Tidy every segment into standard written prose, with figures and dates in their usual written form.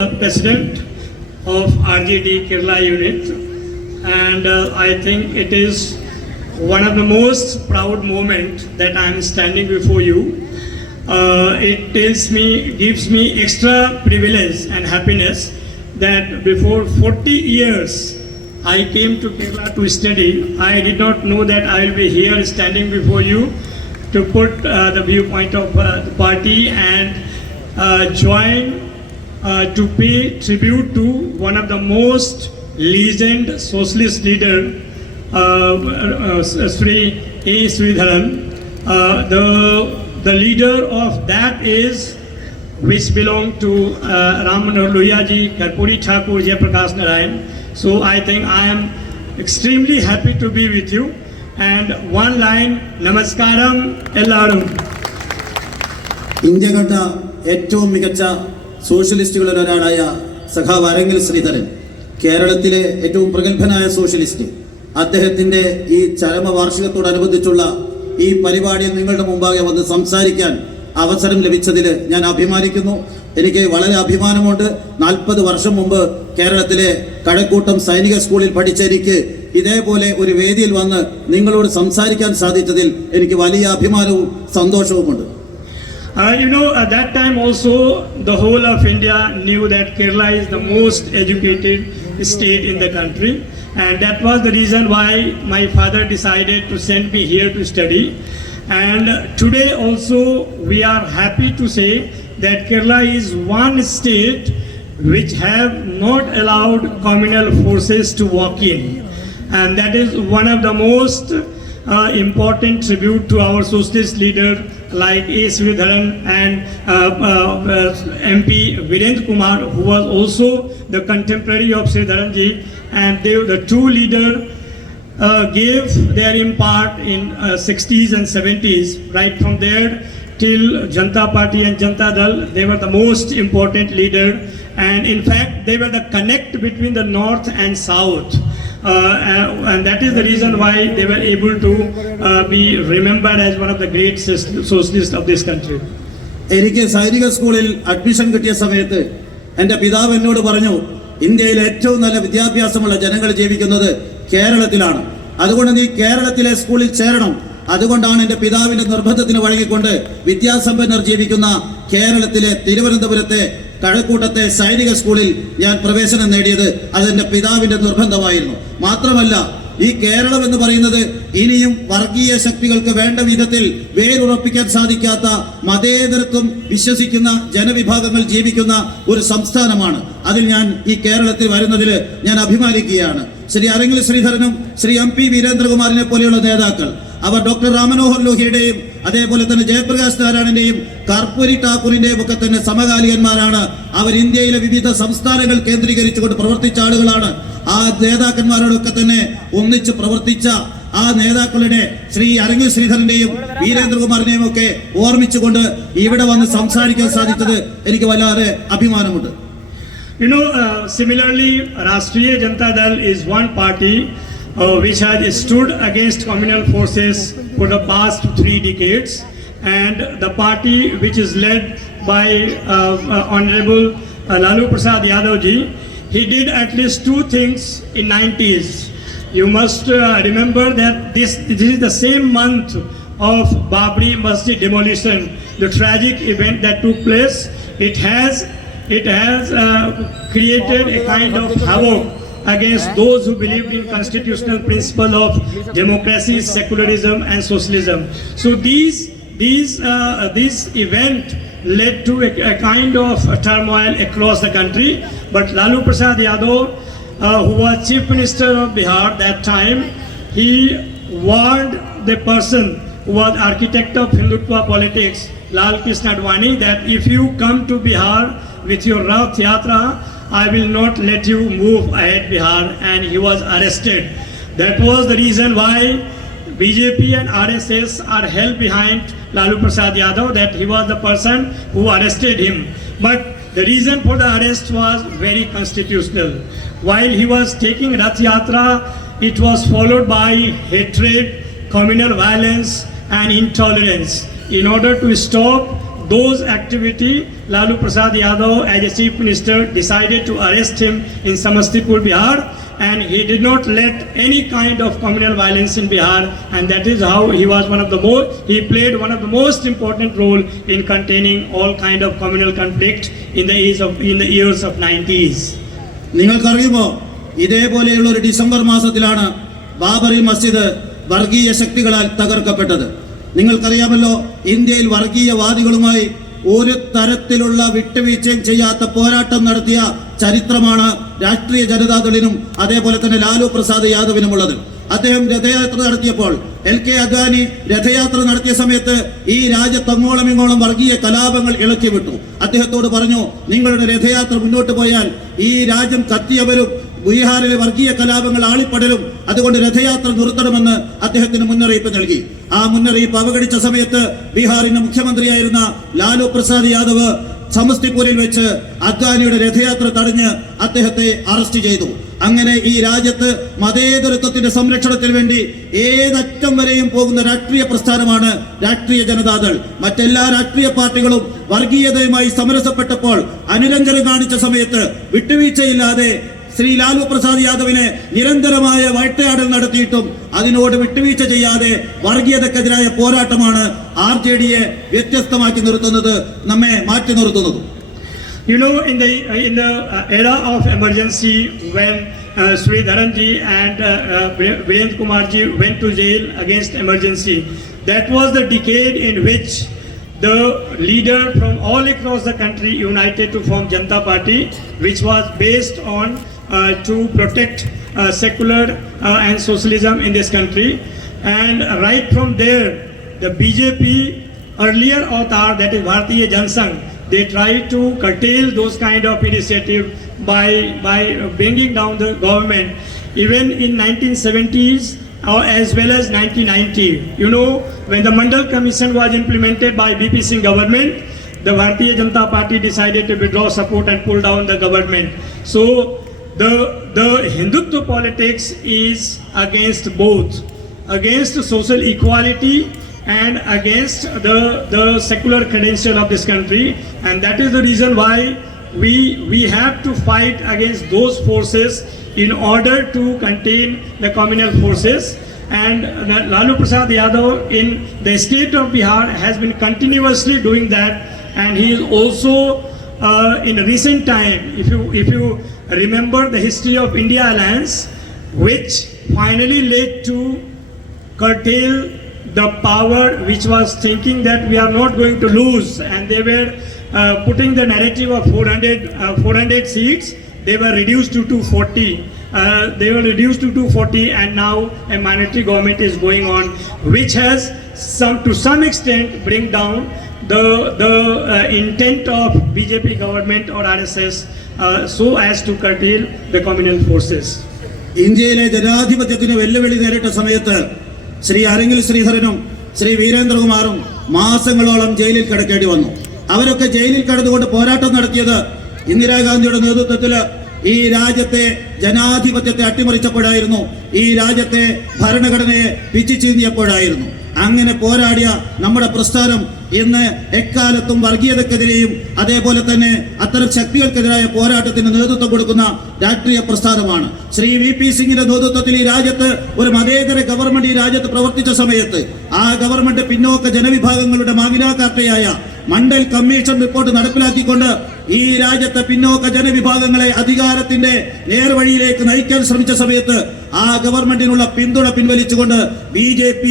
President of RJD Kerala unit, and I think it is one of the most proud moments that I am standing before you. It gives me extra privilege and happiness that before 40 years I came to Kerala to study. I did not know that I will be here standing before you to put the viewpoint of the party and join to pay tribute to one of the most legend socialist leader, Sri A. Sridharan. The leader of that is which belong to Ram Manohar Lohia ji, Karpuri Thakur, Jayaprakash Narayan. So I think I am extremely happy to be with you. And one line, Namaskaram Ellarum. India kata ഏറ്റവും മികച്ച സോഷ്യലിസ്റ്റുകളിൽ ഒരാളായ സഖാവ് അരങ്ങിൽ ശ്രീധരൻ, കേരളത്തിലെ ഏറ്റവും പ്രഗത്ഭനായ സോഷ്യലിസ്റ്റ്, അദ്ദേഹത്തിന്റെ ഈ ചരമവാർഷികത്തോടനുബന്ധിച്ചുള്ള ഈ പരിപാടിയിൽ നിങ്ങളുടെ മുമ്പാകെ വന്ന് സംസാരിക്കാൻ അവസരം ലഭിച്ചതിൽ ഞാൻ അഭിമാനിക്കുന്നു. എനിക്ക് വളരെ അഭിമാനമുണ്ട്. 40 വർഷം മുമ്പ് കേരളത്തിലെ കഴക്കൂട്ടം സൈനിക സ്കൂളിൽ പഠിച്ച എനിക്ക് ഇതേപോലെ ഒരു വേദിയിൽ വന്ന് നിങ്ങളോട് സംസാരിക്കാൻ സാധിച്ചതിൽ എനിക്ക് വലിയ അഭിമാനവും സന്തോഷവുമുണ്ട്. At that time also the whole of India knew that Kerala is the most educated state in the country, and that was the reason why my father decided to send me here to study. And today also we are happy to say that Kerala is one state which have not allowed communal forces to walk in, and that is one of the most important tribute to our socialist leader like A. Sridharan and MP Virendra Kumar, who was also the contemporary of Sridharan ji, and the two leaders gave their part in 60s and 70s. Right from there till Janata Party and Janata Dal, they were the most important leader, and in fact they were the connect between the north and south. And that is the reason why they were able to be remembered as one of the great socialists of this country. എനിക്ക് സൈനിക സ്കൂളിൽ അഡ്മിഷൻ കിട്ടിയ സമയത്ത് എൻ്റെ പിതാവ് എന്നോട് പറഞ്ഞു, ഇന്ത്യയിലെ ഏറ്റവും നല്ല വിദ്യാഭ്യാസമുള്ള ജനങ്ങൾ ജീവിക്കുന്നത് കേരളത്തിലാണ്, അതുകൊണ്ട് നീ കേരളത്തിലെ സ്കൂളിൽ ചേരണം. അതുകൊണ്ടാണ് എൻ്റെ പിതാവിന്റെ നിർബന്ധത്തിന് വഴങ്ങിക്കൊണ്ട് വിദ്യാസമ്പന്നർ ജീവിക്കുന്ന കേരളത്തിലെ തിരുവനന്തപുരത്തെ കഴക്കൂട്ടത്തെ സൈനിക സ്കൂളിൽ ഞാൻ പ്രവേശനം നേടിയത്. അതെന്റെ പിതാവിന്റെ നിർബന്ധമായിരുന്നു. മാത്രമല്ല, ഈ കേരളം എന്ന് പറയുന്നത് ഇനിയും വർഗീയ ശക്തികൾക്ക് വേണ്ട വിധത്തിൽ വേരുറപ്പിക്കാൻ സാധിക്കാത്ത മതേതരത്വം വിശ്വസിക്കുന്ന ജനവിഭാഗങ്ങൾ ജീവിക്കുന്ന ഒരു സംസ്ഥാനമാണ്. അതിൽ ഞാൻ ഈ കേരളത്തിൽ വരുന്നതിൽ ഞാൻ അഭിമാനിക്കുകയാണ്. ശ്രീ അരങ്ങിൽ ശ്രീധരനും ശ്രീ MP വീരേന്ദ്രകുമാറിനെ പോലെയുള്ള നേതാക്കൾ, അവർ ഡോക്ടർ റാം മനോഹർ ലോഹിയുടെയും അതേപോലെ തന്നെ ജയപ്രകാശ് നാരായണന്റെയും കർപ്പൂരി ഠാക്കൂറിന്റെയും ഒക്കെ തന്നെ സമകാലികന്മാരാണ്. അവർ ഇന്ത്യയിലെ വിവിധ സംസ്ഥാനങ്ങൾ കേന്ദ്രീകരിച്ചുകൊണ്ട് പ്രവർത്തിച്ച ആളുകളാണ്. ആ നേതാക്കന്മാരോടൊക്കെ തന്നെ ഒന്നിച്ച് പ്രവർത്തിച്ച ആ നേതാക്കളുടെ ശ്രീ അരങ്ങിൽ ശ്രീധരന്റെയും വീരേന്ദ്രകുമാറിനെയും ഒക്കെ ഓർമ്മിച്ചുകൊണ്ട് ഇവിടെ വന്ന് സംസാരിക്കാൻ സാധിച്ചത് എനിക്ക് വളരെ അഭിമാനമുണ്ട്. Similarly, Rashtriya Janata Dal is one party which has stood against communal forces for the past 3 decades, and the party which is led by Honorable Lalu Prasad Yadav ji, he did at least 2 things in 90s. You must remember that this is the same month of Babri Masjid demolition, the tragic event that took place. It has created a kind of havoc against those who believed in constitutional principle of democracy, secularism and socialism. So this event led to a kind of turmoil across the country. But Lalu Prasad Yadav, who was Chief Minister of Bihar that time, he warned the person who was architect of Hindutva politics, Lal Krishna Advani, that if you come to Bihar with your Rath Yatra, I will not let you move ahead Bihar, and he was arrested. That was the reason why BJP and RSS are held behind Lalu Prasad Yadav, that he was the person who arrested him. But the reason for the arrest was very constitutional. While he was taking Rath Yatra, it was followed by hatred, communal violence and intolerance. In order to stop those activity, Lalu Prasad Yadav as a chief minister decided to arrest him in Samastipur, Bihar, and he did not let any kind of communal violence in Bihar, and that is how he was he played one of the most important role in containing all kind of communal conflict in the years of 90s. നിങ്ങൾക്കറിയുമോ, ഇതേപോലെയുള്ള ഒരു ഡിസംബർ മാസത്തിലാണ് ബാബറി മസ്ജിദ് വർഗീയ ശക്തികളാൽ തകർക്കപ്പെട്ടത്. നിങ്ങൾക്കറിയാമല്ലോ, ഇന്ത്യയിൽ വർഗീയവാദികളുമായി ഒരു തരത്തിലുള്ള വിട്ടുവീഴ്ചയും ചെയ്യാത്ത പോരാട്ടം നടത്തിയ ചരിത്രമാണ് രാഷ്ട്രീയ ജനതാദളിനും അതേപോലെ തന്നെ ലാലു പ്രസാദ് യാദവിനുമുള്ളത്. അദ്ദേഹം രഥയാത്ര നടത്തിയപ്പോൾ, LK അദ്വാനി രഥയാത്ര നടത്തിയ സമയത്ത് ഈ രാജ്യത്ത് അങ്ങോളം ഇങ്ങോളം വർഗീയ കലാപങ്ങൾ ഇളക്കി വിട്ടു. അദ്ദേഹത്തോട് പറഞ്ഞു, നിങ്ങളുടെ രഥയാത്ര മുന്നോട്ട് പോയാൽ ഈ രാജ്യം കത്തിയവരും ബീഹാറിലെ വർഗീയ കലാപങ്ങൾ ആളിപ്പടരും, അതുകൊണ്ട് രഥയാത്ര നിർത്തണമെന്ന് അദ്ദേഹത്തിന് മുന്നറിയിപ്പ് നൽകി. ആ മുന്നറിയിപ്പ് അവഗണിച്ച സമയത്ത് ബീഹാറിന്റെ മുഖ്യമന്ത്രിയായിരുന്ന ലാലു പ്രസാദ് യാദവ് സമസ്തിപൂരിൽ വെച്ച് അദ്വാനിയുടെ രഥയാത്ര തടഞ്ഞ് അദ്ദേഹത്തെ അറസ്റ്റ് ചെയ്തു. അങ്ങനെ ഈ രാജ്യത്ത് മതേതരത്വത്തിന്റെ സംരക്ഷണത്തിന് വേണ്ടി ഏതറ്റം വരെയും പോകുന്ന രാഷ്ട്രീയ പ്രസ്ഥാനമാണ് രാഷ്ട്രീയ ജനതാദൾ. മറ്റെല്ലാ രാഷ്ട്രീയ പാർട്ടികളും വർഗീയതയുമായി സമരസപ്പെട്ടപ്പോൾ അനുരഞ്ജനം കാണിച്ച സമയത്ത് വിട്ടുവീഴ്ചയില്ലാതെ ശ്രീ ലാലു പ്രസാദ് യാദവിനെ നിരന്തരമായ വേട്ടയാടൽ നടത്തിയിട്ടും അതിനോട് വിട്ടുവീഴ്ച ചെയ്യാതെ വർഗീയതക്കെതിരായ പോരാട്ടമാണ് RJDയെ വ്യത്യസ്തമാക്കി നിർത്തുന്നത്, നമ്മെ മാറ്റി നിർത്തുന്നത്. You know, in the era of emergency, when Sri Dharanji and Virendra Kumarji went to jail against emergency, that was the decade in which the leader from all across the country united to form Janata Party, which was based on to protect secular and socialism in this country. And right from there, the BJP earlier avatar, that is Bharatiya Jansangh, they tried to curtail those kind of initiative by bringing down the government. Even in 1970s or as well as 1990, you know, when the Mandal Commission was implemented by BP Singh government, the Bharatiya Janata Party decided to withdraw support and pull down the government. So the Hindutva politics is against both, against social equality and against the secular credential of this country, and that is the reason why we have to fight against those forces in order to contain the communal forces. And Lalu Prasad Yadav in the state of Bihar has been continuously doing that, and he is also in recent time, if you remember the history of India Alliance, which finally led to curtail the power which was thinking that we are not going to lose, and they were putting the narrative of 400 seats. They were reduced to 240. And now a minority government is going on, which has to some extent bring down the intent of BJP government or RSS so as to curtail the communal forces. ഇന്ത്യയിലെ ജനാധിപത്യത്തിന് വെല്ലുവിളി നേരിട്ട സമയത്ത് ശ്രീ അരങ്ങിൽ ശ്രീധരനും ശ്രീ വീരേന്ദ്രകുമാറും മാസങ്ങളോളം ജയിലിൽ കിടക്കേണ്ടി വന്നു. അവരൊക്കെ ജയിലിൽ കിടന്നുകൊണ്ട് പോരാട്ടം നടത്തിയത് ഇന്ദിരാഗാന്ധിയുടെ നേതൃത്വത്തിൽ ഈ രാജ്യത്തെ ജനാധിപത്യത്തെ അട്ടിമറിച്ചപ്പോഴായിരുന്നു, ഈ രാജ്യത്തെ ഭരണഘടനയെ പിച്ചിച്ചീന്തിയപ്പോഴായിരുന്നു. അങ്ങനെ പോരാടിയ നമ്മുടെ പ്രസ്ഥാനം ഇന്ന് എക്കാലത്തും വർഗീയതക്കെതിരെയും അതേപോലെ തന്നെ അത്തരം ശക്തികൾക്കെതിരായ പോരാട്ടത്തിന് നേതൃത്വം കൊടുക്കുന്ന രാഷ്ട്രീയ പ്രസ്ഥാനമാണ്. ശ്രീ VP സിംഗിന്റെ നേതൃത്വത്തിൽ ഈ രാജ്യത്ത് ഒരു മതേതര ഗവൺമെന്റ് ഈ രാജ്യത്ത് പ്രവർത്തിച്ച സമയത്ത് ആ ഗവൺമെന്റ് പിന്നോക്ക ജനവിഭാഗങ്ങളുടെ മാഗ്നാ കാർട്ടയായ മണ്ഡൽ കമ്മീഷൻ റിപ്പോർട്ട് നടപ്പിലാക്കിക്കൊണ്ട് ഈ രാജ്യത്തെ പിന്നോക്ക ജനവിഭാഗങ്ങളെ അധികാരത്തിന്റെ നേർവഴിയിലേക്ക് നയിക്കാൻ ശ്രമിച്ച സമയത്ത് ആ ഗവൺമെന്റിനുള്ള പിന്തുണ പിൻവലിച്ചുകൊണ്ട് BJP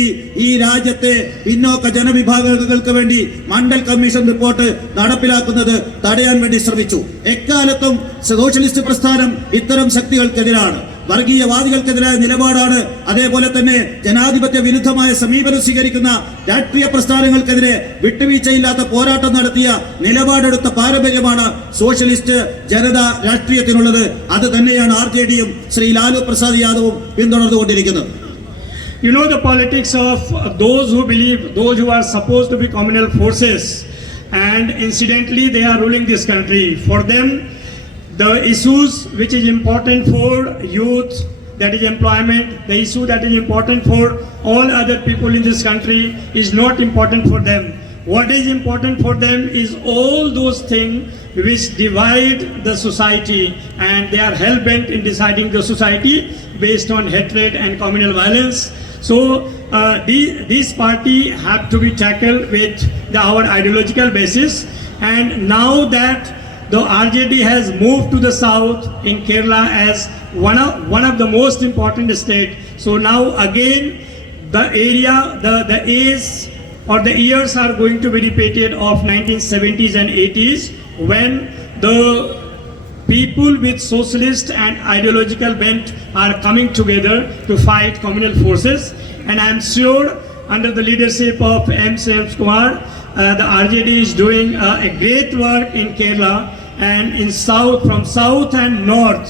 ഈ രാജ്യത്തെ പിന്നോക്ക ജനവിഭാഗങ്ങൾക്ക് വേണ്ടി മണ്ഡൽ കമ്മീഷൻ റിപ്പോർട്ട് നടപ്പിലാക്കുന്നത് തടയാൻ വേണ്ടി ശ്രമിച്ചു. എക്കാലത്തും സോഷ്യലിസ്റ്റ് പ്രസ്ഥാനം ഇത്തരം ശക്തികൾക്കെതിരാണ്, വർഗീയവാദികൾക്കെതിരായ നിലപാടാണ്. അതേപോലെ തന്നെ ജനാധിപത്യ വിരുദ്ധമായ സമീപനം സ്വീകരിക്കുന്ന രാഷ്ട്രീയ പ്രസ്ഥാനങ്ങൾക്കെതിരെ വിട്ടുവീഴ്ചയില്ലാത്ത പോരാട്ടം നടത്തിയ നിലപാടെടുത്ത പാരമ്പര്യമാണ് സോഷ്യലിസ്റ്റ് ജനതാ രാഷ്ട്രീയത്തിനുള്ളത്. അത് തന്നെയാണ് RJDയും ശ്രീ ലാലു പ്രസാദ് യാദവും പിന്തുടർന്നുകൊണ്ടിരിക്കുന്നത്. You know, the politics of those who believe, those who are supposed to be communal forces, and incidentally they are ruling this country. For them, the issues which is important for youth, that is employment, the issue that is important for all other people in this country is not important for them. what is important for them is all those things which divide the society, and they are hell-bent in deciding the society based on hatred and communal violence. So these party have to be tackled with our ideological basis. And now that the RJD has moved to the south in Kerala as one of the most important state, so now again the area, the age or the years are going to be repeated of 1970s and 80s, when the people with socialist and ideological bent are coming together to fight communal forces. And I am sure under the leadership of M. James Kumar, the RJD is doing a great work in Kerala and in south, from south and north.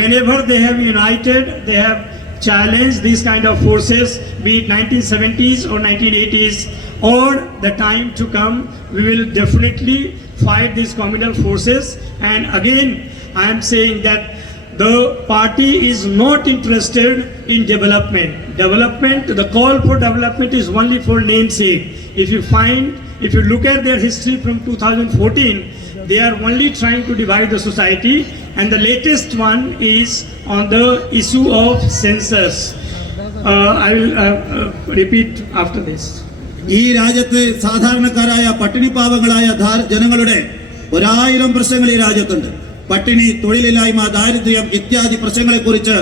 Whenever they have united, they have challenged these kind of forces, be it 1970s or 1980s, or the time to come, we will definitely fight these communal forces. And again, I am saying that the party is not interested in development. The call for development is only for namesake. If you look at their history from 2014, they are only trying to divide the society, and the latest one is on the issue of census. I will repeat after this. ഈ രാജ്യത്ത് സാധാരണക്കാരായ പട്ടിണിപ്പാവങ്ങളായ ജനങ്ങളുടെ 1000 പ്രശ്നങ്ങൾ ഈ രാജ്യത്തുണ്ട്. പട്ടിണി, തൊഴിലില്ലായ്മ, ദാരിദ്ര്യം ഇത്യാദി പ്രശ്നങ്ങളെക്കുറിച്ച്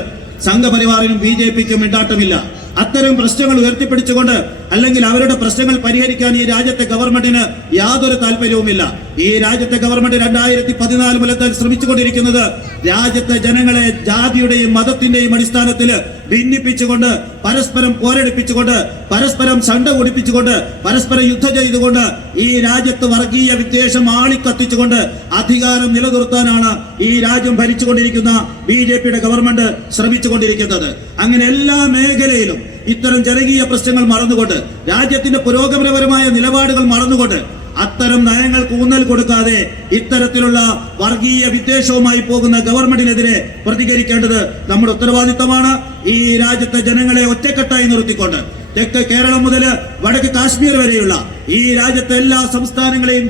സംഘപരിവാറിനും BJPക്കും മിണ്ടാട്ടമില്ല. അത്തരം പ്രശ്നങ്ങൾ ഉയർത്തിപ്പിടിച്ചുകൊണ്ട് അല്ലെങ്കിൽ അവരുടെ പ്രശ്നങ്ങൾ പരിഹരിക്കാൻ ഈ രാജ്യത്തെ ഗവൺമെന്റിന് യാതൊരു താല്പര്യവുമില്ല. ഈ രാജ്യത്തെ ഗവൺമെന്റ് 2014 മുതൽ ശ്രമിച്ചുകൊണ്ടിരിക്കുന്നത് രാജ്യത്തെ ജനങ്ങളെ ജാതിയുടെയും മതത്തിന്റെയും അടിസ്ഥാനത്തിൽ ഭിന്നിപ്പിച്ചുകൊണ്ട്, പരസ്പരം പോരടിപ്പിച്ചുകൊണ്ട്, പരസ്പരം ശണ്ട ഓടിപ്പിച്ചുകൊണ്ട്, പരസ്പരം യുദ്ധം ചെയ്തുകൊണ്ട് ഈ രാജ്യത്ത് വർഗീയ വിദ്വേഷം ആളിക്കത്തിച്ചുകൊണ്ട് അധികാരം നിലനിർത്താനാണ് ഈ രാജ്യം ഭരിച്ചുകൊണ്ടിരിക്കുന്ന BJPയുടെ ഗവൺമെന്റ് ശ്രമിച്ചുകൊണ്ടിരിക്കുന്നത്. അങ്ങനെ എല്ലാ മേഖലയിലും ഇത്തരം ജനകീയ പ്രശ്നങ്ങൾ മറന്നുകൊണ്ട്, രാജ്യത്തിന്റെ പുരോഗമനപരമായ നിലപാടുകൾ മറന്നുകൊണ്ട്, അത്തരം നയങ്ങൾക്ക് ഊന്നൽ കൊടുക്കാതെ ഇത്തരത്തിലുള്ള വർഗീയ വിദ്വേഷവുമായി പോകുന്ന ഗവൺമെന്റിനെതിരെ പ്രതികരിക്കേണ്ടത് നമ്മുടെ ഉത്തരവാദിത്തമാണ്. ഈ രാജ്യത്തെ ജനങ്ങളെ ഒറ്റക്കെട്ടായി നിർത്തിക്കൊണ്ട് തെക്ക് കേരളം മുതൽ വടക്ക് കാശ്മീർ വരെയുള്ള ഈ രാജ്യത്തെ എല്ലാ സംസ്ഥാനങ്ങളിലെയും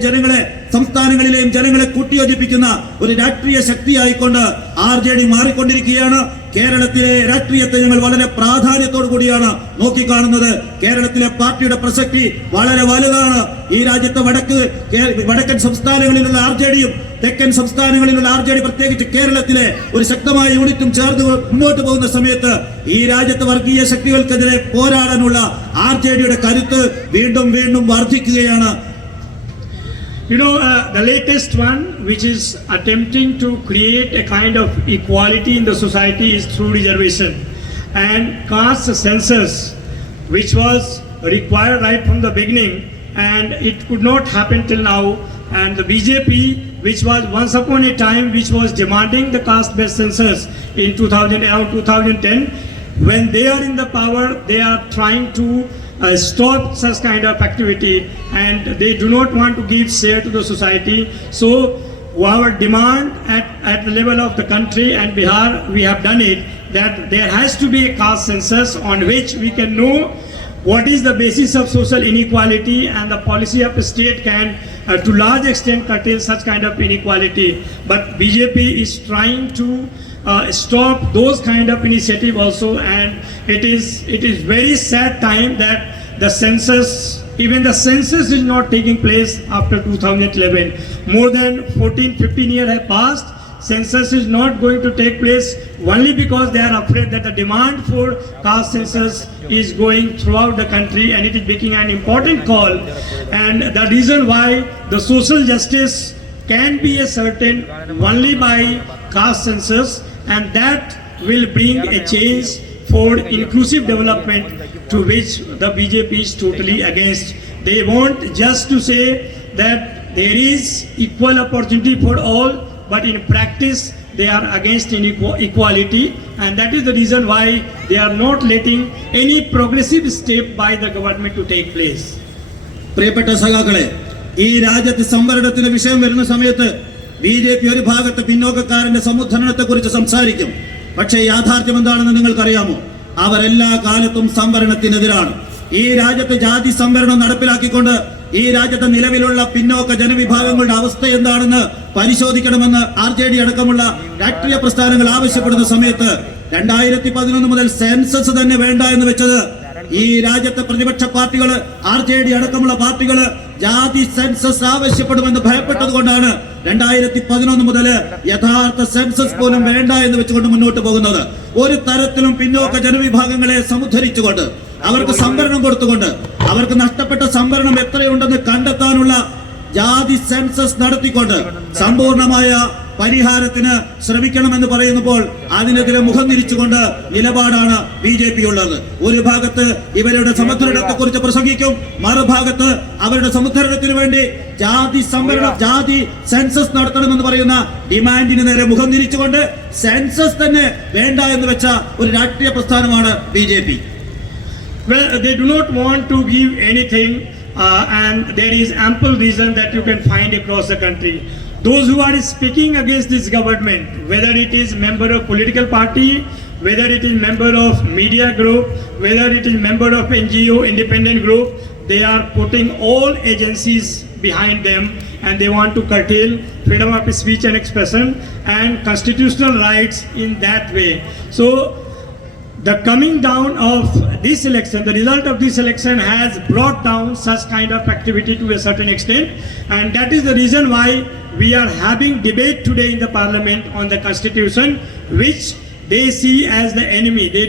ജനങ്ങളെ കൂട്ടിയോജിപ്പിക്കുന്ന ഒരു രാഷ്ട്രീയ ശക്തിയായിക്കൊണ്ട് RJD മാറിക്കൊണ്ടിരിക്കുകയാണ്. കേരളത്തിലെ രാഷ്ട്രീയത്തെ ഞങ്ങൾ വളരെ പ്രാധാന്യത്തോടു കൂടിയാണ് നോക്കിക്കാണുന്നത്. കേരളത്തിലെ പാർട്ടിയുടെ പ്രസക്തി വളരെ വലുതാണ്. ഈ രാജ്യത്തെ വടക്കൻ സംസ്ഥാനങ്ങളിലുള്ള RJDയും തെക്കൻ സംസ്ഥാനങ്ങളിലുള്ള RJD, പ്രത്യേകിച്ച് കേരളത്തിലെ ഒരു ശക്തമായ യൂണിറ്റും ചേർന്ന് മുന്നോട്ട് പോകുന്ന സമയത്ത് ഈ രാജ്യത്തെ വർഗീയ ശക്തികൾക്കെതിരെ പോരാടാനുള്ള RJDയുടെ കരുത്ത് വീണ്ടും വീണ്ടും വർദ്ധിക്കുകയാണ്. You know, the latest one, which is attempting to create a kind of equality in the society, is through reservation and caste census, which was required right from the beginning, and it could not happen till now. And the BJP, which was once upon a time, which was demanding the caste-based census in 2010, when they are in the power, they are trying to stop such kind of activity, and they do not want to give share to the society. So our demand at the level of the country and Bihar, we have done it, that there has to be a caste census on which we can know what is the basis of social inequality, and the policy of the state can to large extent curtail such kind of inequality. But BJP is trying to stop those kind of initiative also, and it is very sad time that even the census is not taking place after 2011. More than 14-15 years have passed. Census is not going to take place only because they are afraid that the demand for caste census is going throughout the country, and it is making an important call. And the reason why the social justice can be ascertained only by caste census, and that will bring a change for inclusive development, to which the BJP is totally against. They want just to say that there is equal opportunity for all, but in practice they are against equality, and that is the reason why they are not letting any progressive step by the government to take place. പ്രിയപ്പെട്ട സഖാക്കളെ, ഈ രാജ്യത്ത് സംവരണത്തിന്റെ വിഷയം വരുന്ന സമയത്ത് BJP ഒരു ഭാഗത്ത് പിന്നോക്കക്കാരന്റെ സമുദ്ധരണത്തെക്കുറിച്ച് സംസാരിക്കും. പക്ഷേ യാഥാർത്ഥ്യം എന്താണെന്ന് നിങ്ങൾക്കറിയാമോ? അവരെല്ലാ കാലത്തും സംവരണത്തിനെതിരാണ്. ഈ രാജ്യത്ത് ജാതി സംവരണം നടപ്പിലാക്കിക്കൊണ്ട് ഈ രാജ്യത്തെ നിലവിലുള്ള പിന്നോക്ക ജനവിഭാഗങ്ങളുടെ അവസ്ഥ എന്താണെന്ന് പരിശോധിക്കണമെന്ന് RJD അടക്കമുള്ള രാഷ്ട്രീയ പ്രസ്ഥാനങ്ങൾ ആവശ്യപ്പെടുന്ന സമയത്ത് 2011 മുതൽ സെൻസസ് തന്നെ വേണ്ട എന്ന് വെച്ചത് ഈ രാജ്യത്തെ പ്രതിപക്ഷ പാർട്ടികള് RJD അടക്കമുള്ള പാർട്ടികള് ജാതി സെൻസസ് ആവശ്യപ്പെടുമെന്ന് ഭയപ്പെട്ടത് കൊണ്ടാണ് 2011 മുതൽ യഥാർത്ഥ സെൻസസ് പോലും വേണ്ട എന്ന് വെച്ചുകൊണ്ട് മുന്നോട്ട് പോകുന്നത്. ഒരു തരത്തിലും പിന്നോക്ക ജനവിഭാഗങ്ങളെ സമുദ്ധരിച്ചുകൊണ്ട് അവർക്ക് സംവരണം കൊടുത്തുകൊണ്ട് അവർക്ക് നഷ്ടപ്പെട്ട സംവരണം എത്രയുണ്ടെന്ന് കണ്ടെത്താനുള്ള ജാതി സെൻസസ് നടത്തിക്കൊണ്ട് സമ്പൂർണമായ പരിഹാരത്തിന് ശ്രമിക്കണമെന്ന് പറയുമ്പോൾ അതിനെതിരെ മുഖം തിരിച്ചുകൊണ്ട് നിലപാടാണ് BJP ഉള്ളത്. ഒരു ഭാഗത്ത് ഇവരുടെ സമുദ്ധരണത്തെ കുറിച്ച് പ്രസംഗിക്കും, മറുഭാഗത്ത് അവരുടെ സമുദ്ധരണത്തിന് വേണ്ടി ജാതി സംവരണം ജാതി സെൻസസ് നടത്തണമെന്ന് പറയുന്ന ഡിമാൻഡിന് നേരെ മുഖം തിരിച്ചുകൊണ്ട് സെൻസസ് തന്നെ വേണ്ട എന്ന് വെച്ച ഒരു രാഷ്ട്രീയ പ്രസ്ഥാനമാണ് BJP. Well, they do not want to give anything, and there is ample reason that you can find across the country. Those who are speaking against this government, whether it is member of political party, whether it is member of media group, whether it is member of NGO independent group, they are putting all agencies behind them, and they want to curtail freedom of speech and expression and constitutional rights in that way. So the coming down of this election, the result of this election has brought down such kind of activity to a certain extent, and that is the reason why we are having debate today in the parliament on the constitution, which they see as the enemy. They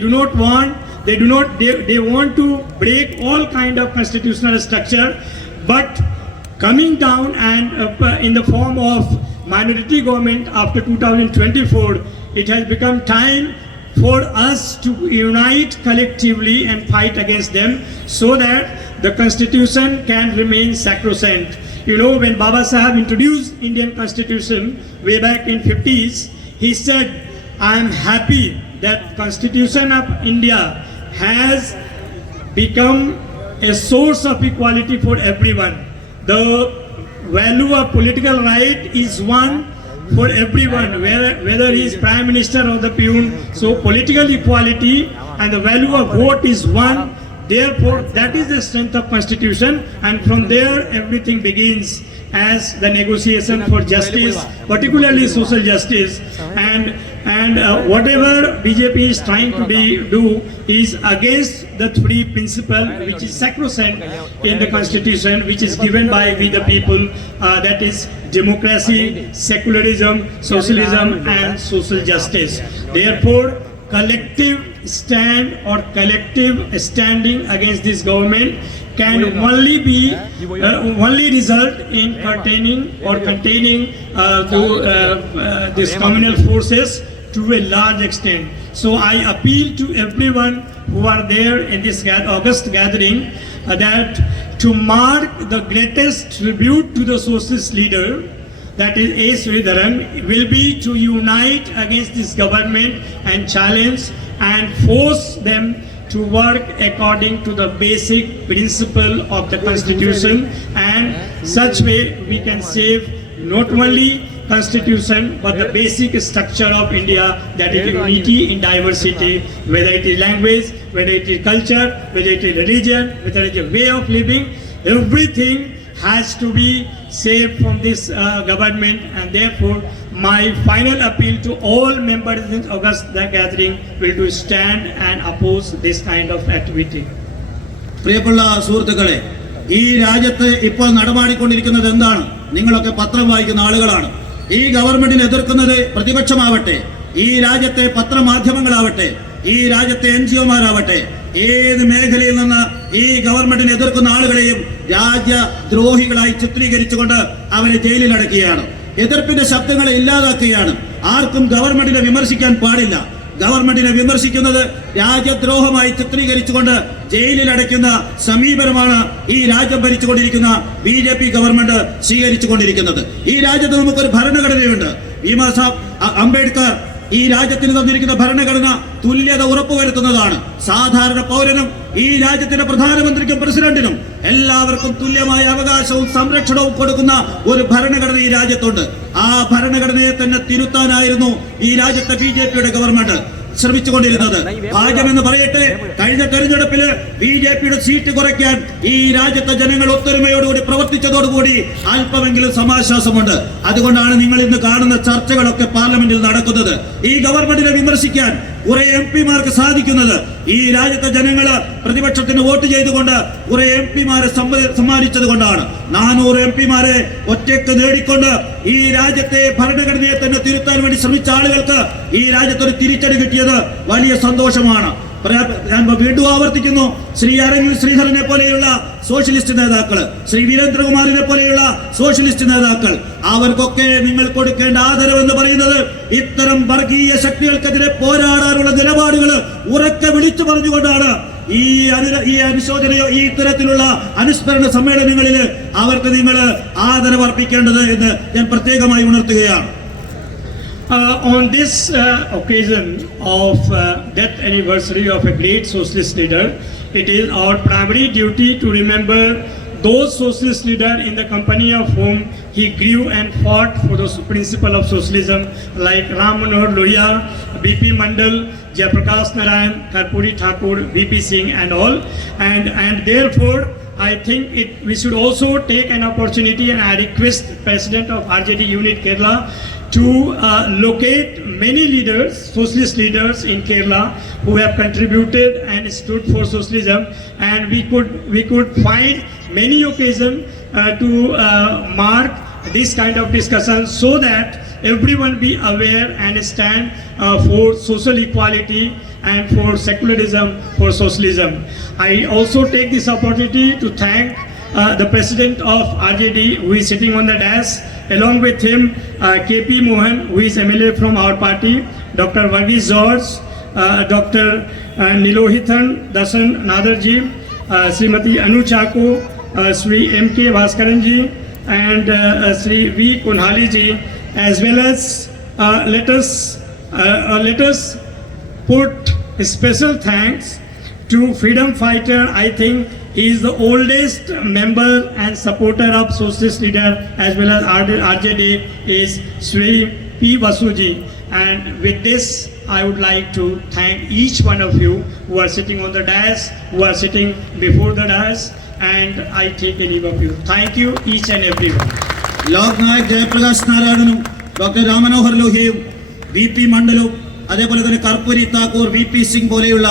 want to break all kind of constitutional structure, but coming down and in the form of minority government after 2024, it has become time for us to unite collectively and fight against them so that the constitution can remain sacrosanct. You know, when Baba Sahib introduced Indian constitution way back in 50s, he said, I am happy that constitution of India has become a source of equality for everyone. The value of political right is one for everyone, whether he is prime minister or the peon. So political equality and the value of vote is one. Therefore, that is the strength of constitution, and from there everything begins as the negotiation for justice, particularly social justice, and whatever BJP is trying to do is against the three principle which is sacrosanct in the constitution, which is given by we the people, that is democracy, secularism, socialism and social justice. Therefore, collective stand or collective standing against this government can only result in containing these communal forces to a large extent. So I appeal to everyone who are there in this August gathering that to mark the greatest tribute to the socialist leader, that is A. Sridharan, will be to unite against this government and challenge and force them to work according to the basic principle of the constitution, and such way we can save not only constitution but the basic structure of India, that is unity in diversity, whether it is language, whether it is culture, whether it is religion, whether it is a way of living. Everything has to be saved from this government, and therefore my final appeal to all members in August gathering will to stand and oppose this kind of activity. പ്രിയപ്പെട്ട സുഹൃത്തുക്കളെ, ഈ രാജ്യത്ത് ഇപ്പോൾ നടമാടിക്കൊണ്ടിരിക്കുന്നത് എന്താണ്? നിങ്ങളൊക്കെ പത്രം വായിക്കുന്ന ആളുകളാണ്. ഈ ഗവൺമെന്റിനെ എതിർക്കുന്നത് പ്രതിപക്ഷമാവട്ടെ, ഈ രാജ്യത്തെ പത്രമാധ്യമങ്ങളാവട്ടെ, ഈ രാജ്യത്തെ NGO-മാരാവട്ടെ, ഏത് മേഖലയിൽ നിന്ന് ഈ ഗവൺമെന്റിനെ എതിർക്കുന്ന ആളുകളെയും രാജ്യദ്രോഹികളായി ചിത്രീകരിച്ചുകൊണ്ട് അവരെ ജയിലിൽ അടക്കുകയാണ്. എതിർപ്പിന്റെ ശബ്ദങ്ങളെ ഇല്ലാതാക്കുകയാണ്. ആർക്കും ഗവൺമെന്റിനെ വിമർശിക്കാൻ പാടില്ല. ഗവൺമെന്റിനെ വിമർശിക്കുന്നത് രാജ്യദ്രോഹമായി ചിത്രീകരിച്ചുകൊണ്ട് ജയിലിൽ അടയ്ക്കുന്ന സമീപനമാണ് ഈ രാജ്യം ഭരിച്ചുകൊണ്ടിരിക്കുന്ന BJP ഗവൺമെന്റ് സ്വീകരിച്ചുകൊണ്ടിരിക്കുന്നത്. ഈ രാജ്യത്ത് നമുക്കൊരു ഭരണഘടനയുണ്ട്. ഭീമാ സാബ് അംബേദ്കർ ഈ രാജ്യത്തിന് തന്നിരിക്കുന്ന ഭരണഘടന തുല്യത ഉറപ്പുവരുത്തുന്നതാണ്. സാധാരണ പൗരനും ഈ രാജ്യത്തിന്റെ പ്രധാനമന്ത്രിക്കും പ്രസിഡന്റിനും എല്ലാവർക്കും തുല്യമായ അവകാശവും സംരക്ഷണവും കൊടുക്കുന്ന ഒരു ഭരണഘടന ഈ രാജ്യത്തുണ്ട്. ആ ഭരണഘടനയെ തന്നെ തിരുത്താനായിരുന്നു ഈ രാജ്യത്തെ BJPയുടെ ഗവൺമെന്റ്. ശ്രമിച്ചുകൊണ്ടിരുന്നത്. ഭാഗ്യമെന്ന് പറയട്ടെ, കഴിഞ്ഞ തെരഞ്ഞെടുപ്പില് BJPയുടെ സീറ്റ് കുറയ്ക്കാൻ ഈ രാജ്യത്തെ ജനങ്ങൾ ഒത്തൊരുമയോടുകൂടി പ്രവർത്തിച്ചതോടുകൂടി അല്പമെങ്കിലും സമാശ്വാസമുണ്ട്. അതുകൊണ്ടാണ് നിങ്ങൾ ഇന്ന് കാണുന്ന ചർച്ചകളൊക്കെ പാർലമെന്റിൽ നടക്കുന്നത്. ഈ ഗവൺമെന്റിനെ വിമർശിക്കാൻ കുറെ MP-മാർക്ക് സാധിക്കുന്നത് ഈ രാജ്യത്തെ ജനങ്ങള് പ്രതിപക്ഷത്തിന് വോട്ട് ചെയ്തുകൊണ്ട് കുറെ MP-മാരെ സമ്മാനിച്ചത് കൊണ്ടാണ്. 400 MP-മാരെ ഒറ്റയ്ക്ക് നേടിക്കൊണ്ട് ഈ രാജ്യത്തെ ഭരണഘടനയെ തന്നെ തിരുത്താൻ വേണ്ടി ശ്രമിച്ച ആളുകൾക്ക് ഈ രാജ്യത്തൊരു തിരിച്ചടി കിട്ടിയത് വലിയ സന്തോഷമാണ്. ഞാൻ വീണ്ടും ആവർത്തിക്കുന്നു, ശ്രീ അരവിന്ദ് ശ്രീധരനെ പോലെയുള്ള സോഷ്യലിസ്റ്റ് നേതാക്കള്, ശ്രീ വീരേന്ദ്രകുമാറിനെ പോലെയുള്ള സോഷ്യലിസ്റ്റ് നേതാക്കൾ, അവർക്കൊക്കെ നിങ്ങൾ കൊടുക്കേണ്ട ആദരവെന്ന് പറയുന്നത് ഇത്തരം വർഗീയ ശക്തികൾക്കെതിരെ പോരാടാനുള്ള നിലപാടുകൾ ഉറക്കെ വിളിച്ചു പറഞ്ഞുകൊണ്ടാണ് ഈ അനുശോചനയോ ഈ ഇത്തരത്തിലുള്ള അനുസ്മരണ സമ്മേളനങ്ങളിൽ അവർക്ക് നിങ്ങൾ ആദരവ് അർപ്പിക്കേണ്ടത് എന്ന് ഞാൻ പ്രത്യേകമായി ഉണർത്തുകയാണ്. On this occasion of death anniversary of a great socialist leader, it is our primary duty to remember those socialist leaders in the company of whom he grew and fought for the principle of socialism, like Ram Manohar Lohia, BP Mandal, Jayaprakash Narayan, Karpuri Thakur, VP Singh and all. And therefore, I think we should also take an opportunity, and I request President of RJD Unit Kerala to locate many leaders, socialist leaders in Kerala who have contributed and stood for socialism, and we could find many occasions to mark this kind of discussion so that everyone be aware and stand for social equality and for secularism, for socialism. I also take this opportunity to thank the President of RJD, who is sitting on the dais. Along with him, KP Mohan, who is MLA from our party, Dr. Varghese George, Dr. Nilohithan Dasan Nadarji, Srimati Anu Chaku, Sri M.K. Bhaskaranji, and Sri V. Kunhaliji, as well as let us put special thanks to freedom fighter. I think he is the oldest member and supporter of socialist leader as well as RJD is Sri P. Vasuji. And with this, I would like to thank each one of you who are sitting on the dais, who are sitting before the dais, and I take a leave of you. Thank you, each and everyone. Lok Nayak Jayaprakash നാരായണനും doctor Ram Manohar ലോഹിയയും VP മണ്ഡലും അതേപോലെ തന്നെ കർപ്പൂരി താക്കൂർ VP സിംഗ് പോലെയുള്ള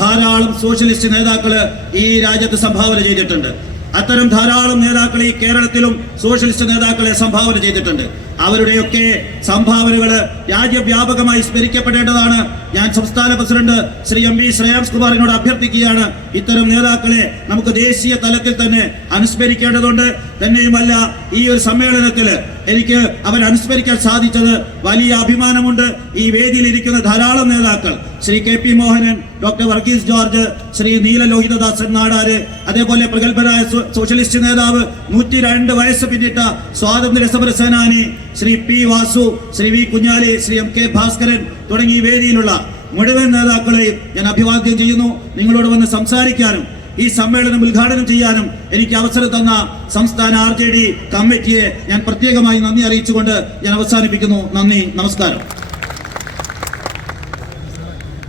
ധാരാളം സോഷ്യലിസ്റ്റ് നേതാക്കള് ഈ രാജ്യത്ത് സംഭാവന ചെയ്തിട്ടുണ്ട്. അത്തരം ധാരാളം നേതാക്കൾ ഈ കേരളത്തിലും സോഷ്യലിസ്റ്റ് നേതാക്കളെ സംഭാവന ചെയ്തിട്ടുണ്ട്. അവരുടെയൊക്കെ സംഭാവനകള് രാജ്യവ്യാപകമായി സ്മരിക്കപ്പെടേണ്ടതാണ്. ഞാൻ സംസ്ഥാന പ്രസിഡന്റ് ശ്രീ MP ശ്രേയാംസ് കുമാറിനോട് അഭ്യർത്ഥിക്കുകയാണ്, ഇത്തരം നേതാക്കളെ നമുക്ക് ദേശീയ തലത്തിൽ തന്നെ അനുസ്മരിക്കേണ്ടതുണ്ട്. തന്നെയുമല്ല, ഈ ഒരു സമ്മേളനത്തിൽ എനിക്ക് അവരെ അനുസ്മരിക്കാൻ സാധിച്ചത് വലിയ അഭിമാനമുണ്ട്. ഈ വേദിയിൽ ഇരിക്കുന്ന ധാരാളം നേതാക്കൾ, ശ്രീ KP മോഹനൻ, ഡോക്ടർ വർഗീസ് ജോർജ്, ശ്രീ നീല ലോഹിതദാസൻ നാടാര്, അതേപോലെ പ്രഗത്ഭരായ സോഷ്യലിസ്റ്റ് നേതാവ്, 102 വയസ്സ് പിന്നിട്ട സ്വാതന്ത്ര്യ സമര സേനാനി ശ്രീ P. വാസു, ശ്രീ V. കുഞ്ഞാലി, ശ്രീ M.K. ഭാസ്കരൻ തുടങ്ങി വേദിയിലുള്ള മുഴുവൻ നേതാക്കളെയും ഞാൻ അഭിവാദ്യം ചെയ്യുന്നു. നിങ്ങളോട് വന്ന് സംസാരിക്കാനും ഈ സമ്മേളനം ഉദ്ഘാടനം ചെയ്യാനും എനിക്ക് അവസരം തന്ന സംസ്ഥാന RJD കമ്മിറ്റിയെ ഞാൻ പ്രത്യേകമായി നന്ദി അറിയിച്ചുകൊണ്ട് ഞാൻ അവസാനിപ്പിക്കുന്നു. നന്ദി, നമസ്കാരം.